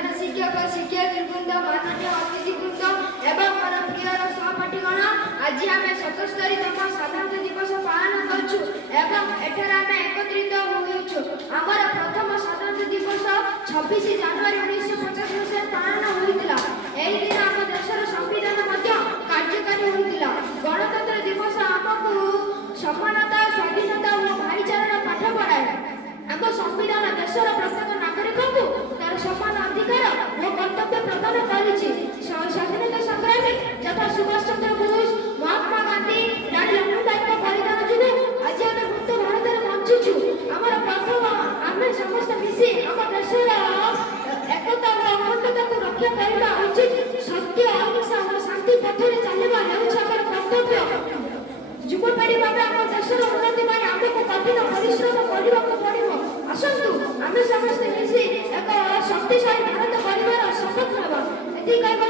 प्रधान शिक्षक शिक्षावृंद माननीय अतिथिवृंद एवं मोर प्रिय सहपाठीगण आज आम 77तम साधारणतंत्र दिवस पालन करुछु एवं एठार आम एकत्रित होइछु। आमर प्रथम साधारणतंत्र दिवस 26 जनवरी 1950 मसीह पालन होइतिला। एही दिन आम देशर संविधान मध्ये कार्यकारी होइतिला। गणतंत्र दिवस आमको समानता स्वाधीनता और भाईचारार पाठ पढ़ाए। आम संविधान देशर प्रत्येक नागरिक को तार समान अधिकार और कर्तव्य प्रदान करिछि। स्वाधीनता संग्रामी यथा सुभाष चंद्र बोस महात्मा गांधी रानी लक्ष्मीबाईଙ୍କ बलिदान जोगु आज आम मुक्त भारत बंचिछु। आमर प्रथम आम समस्त मिसी आम देशर एकता और अखंडता को रक्षा करबा उचित। सत्य अहिंसा और शांति पथरे चलबा हेउछ आमर कर्तव्य। युवपीढ़ी भावे आम देशर उन्नति ପାଇଁ ଆମକୁ କଠିନ ପରିଶ୍ରମ କରିବାକୁ ପଡ଼ିବ। ଆସନ୍ତୁ ଆମେ ସମସ୍ତେ ମିଶି ଏକ ଶକ୍ତିଶାଳୀ ଭାରତ କରିବାର ଶପଥ ନେବା। ଏତିକି କହିବା